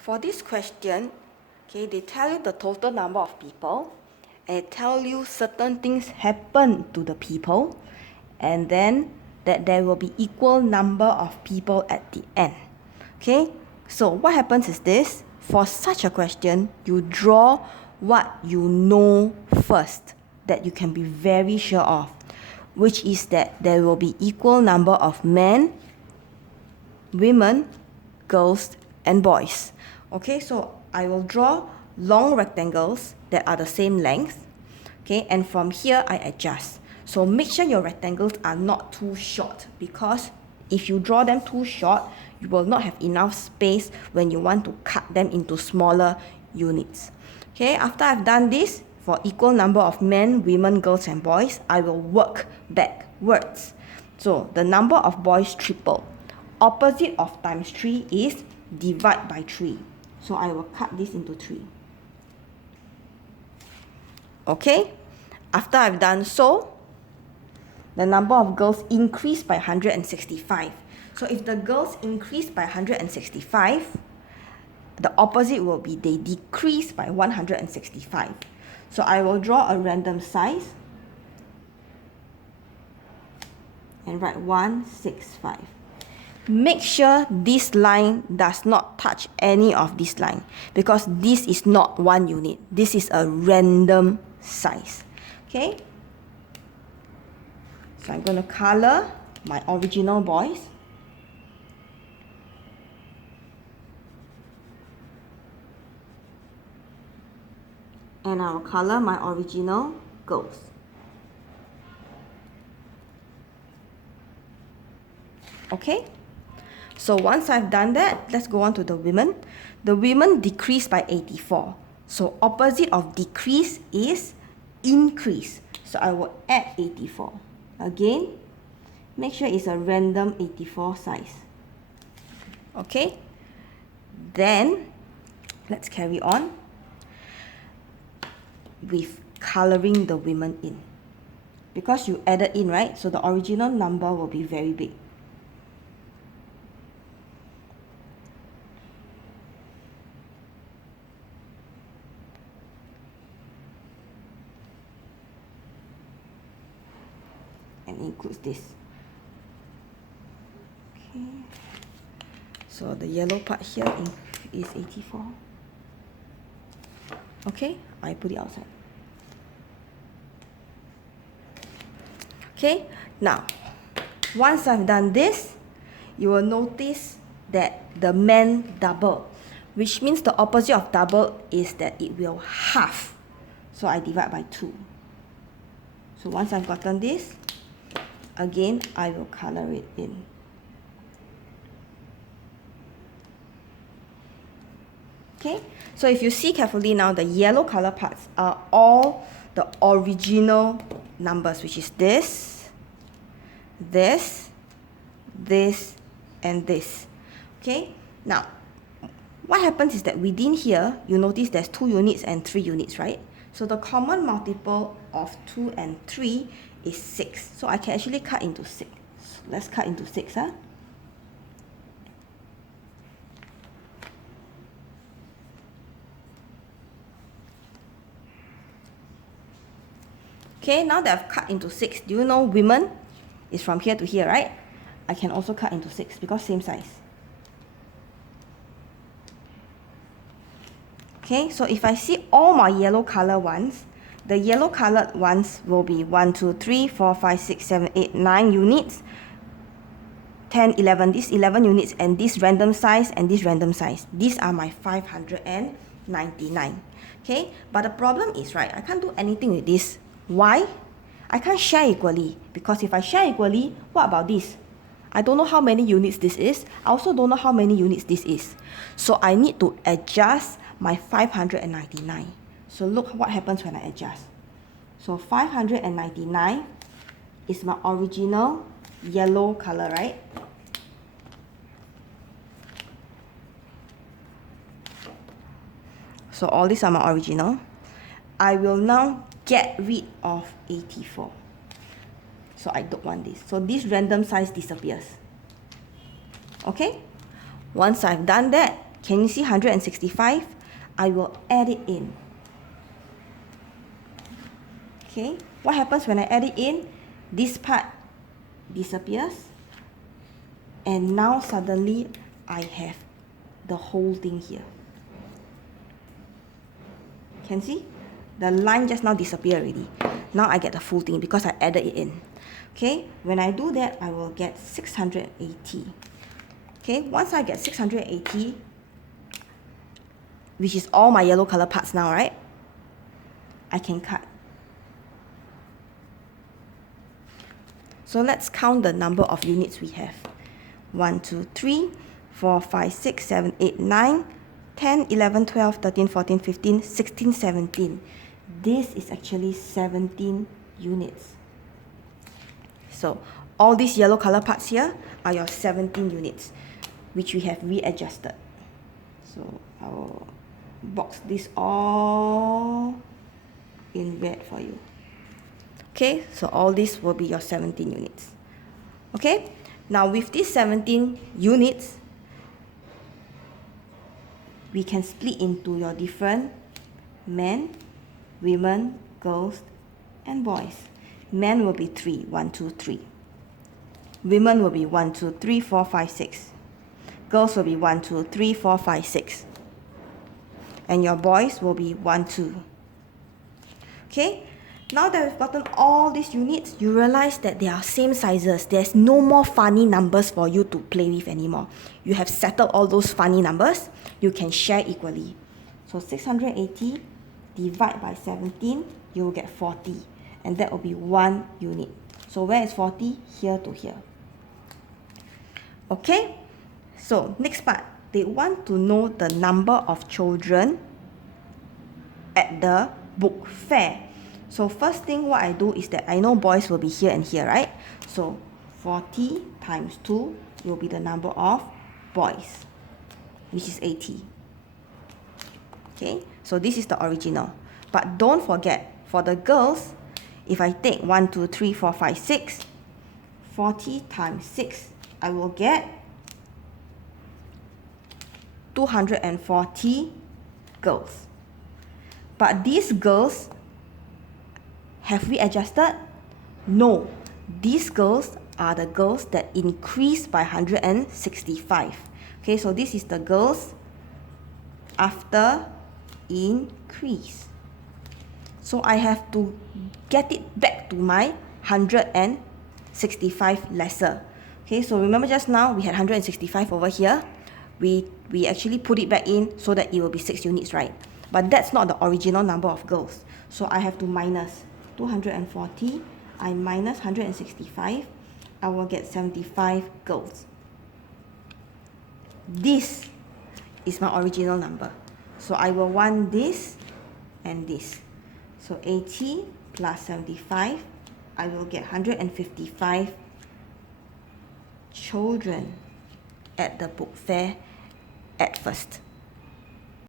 For this question, okay, they tell you the total number of people and tell you certain things happen to the people, and then that there will be equal number of people at the end. Okay, so what happens is this: for such a question, you draw what you know first, that you can be very sure of, which is that there will be equal number of men, women, girls, and boys. Okay, so I will draw long rectangles that are the same length. Okay, and from here I adjust. So make sure your rectangles are not too short, because if you draw them too short, you will not have enough space when you want to cut them into smaller units. Okay, after I've done this, for equal number of men, women, girls, and boys, I will work backwards. So the number of boys triple. Opposite of times 3 is divide by 3. So I will cut this into 3. Okay, after I've done so, the number of girls increased by 165. So if the girls increase by 165, the opposite will be they decrease by 165. So I will draw a random size and write 165. Make sure this line does not touch any of this line, because this is not one unit. This is a random size. Okay? So I'm going to color my original boys. And I will color my original girls. Okay? So once I've done that, let's go on to the women. The women decrease by 84. So opposite of decrease is increase. So I will add 84. Again, make sure it's a random 84 size. Okay? Then, let's carry on with coloring the women in. Because you added in, right? So the original number will be very big. And includes this. Okay. So the yellow part here is 84. Okay, I put it outside. Okay, now, once I've done this, you will notice that the men double, which means the opposite of double is that it will half. So I divide by 2. So once I've gotten this, again, I will color it in. Okay, so if you see carefully now, the yellow color parts are all the original numbers, which is this, this, this, and this. Okay, now, what happens is that within here, you notice there's 2 units and 3 units, right? So the common multiple of 2 and 3 is 6. So I can actually cut into 6. Let's cut into 6, huh? Okay, now that I've cut into 6, do you know women is from here to here, right? I can also cut into 6 because same size. Okay, so if I see all my yellow color ones, the yellow colored ones will be 1, 2, 3, 4, 5, 6, 7, 8, 9 units, 10, 11, these 11 units, and this random size and this random size. These are my 599. Okay, but the problem is, right, I can't do anything with this. Why? I can't share equally, because if I share equally, what about this? I don't know how many units this is. I also don't know how many units this is. So I need to adjust my 599. So look what happens when I adjust. So 599 is my original yellow color, right? So all these are my original. I will now get rid of 84. So I don't want this. So this random size disappears. Okay? Once I've done that, Can you see 165? I will add it in. Okay, what happens when I add it in? This part disappears, and now suddenly I have the whole thing here. Can see? The line just now disappeared already. Now I get the full thing because I added it in. Okay, when I do that, I will get 680. Okay, once I get 680, which is all my yellow color parts now, right? I can cut. So let's count the number of units we have. 1, 2, 3, 4, 5, 6, 7, 8, 9, 10, 11, 12, 13, 14, 15, 16, 17. This is actually 17 units. So all these yellow color parts here are your 17 units, which we have readjusted. So I will box this all in red for you. Okay, so all this will be your 17 units. Okay, now with these 17 units, we can split into your different men, women, girls, and boys. Men will be 3, 1, 2, 3. Women will be 1, 2, 3, 4, 5, 6. Girls will be 1, 2, 3, 4, 5, 6. And your boys will be 1, 2. Okay? Now that we've gotten all these units, you realize that they are same sizes. There's no more funny numbers for you to play with anymore. You have settled all those funny numbers. You can share equally. So 680 divide by 17, you will get 40. And that will be 1 unit. So where is 40? Here to here. Okay? So next part, they want to know the number of children at the book fair. So first thing what I do is that I know boys will be here and here, right? So 40 times 2 will be the number of boys, which is 80. Okay, so this is the original. But don't forget, for the girls, if I take 1, 2, 3, 4, 5, 6, 40 times 6, I will get 240 girls. But these girls, have we adjusted? No. These girls are the girls that increase by 165. Okay, so this is the girls after increase. So I have to get it back to my 165 lesser. Okay, so remember just now we had 165 over here. We actually put it back in so that it will be 6 units, right? But that's not the original number of girls. So I have to minus 240. I minus 165. I will get 75 girls. This is my original number. So I will want this and this. So 80 plus 75, I will get 155 children at the book fair at first.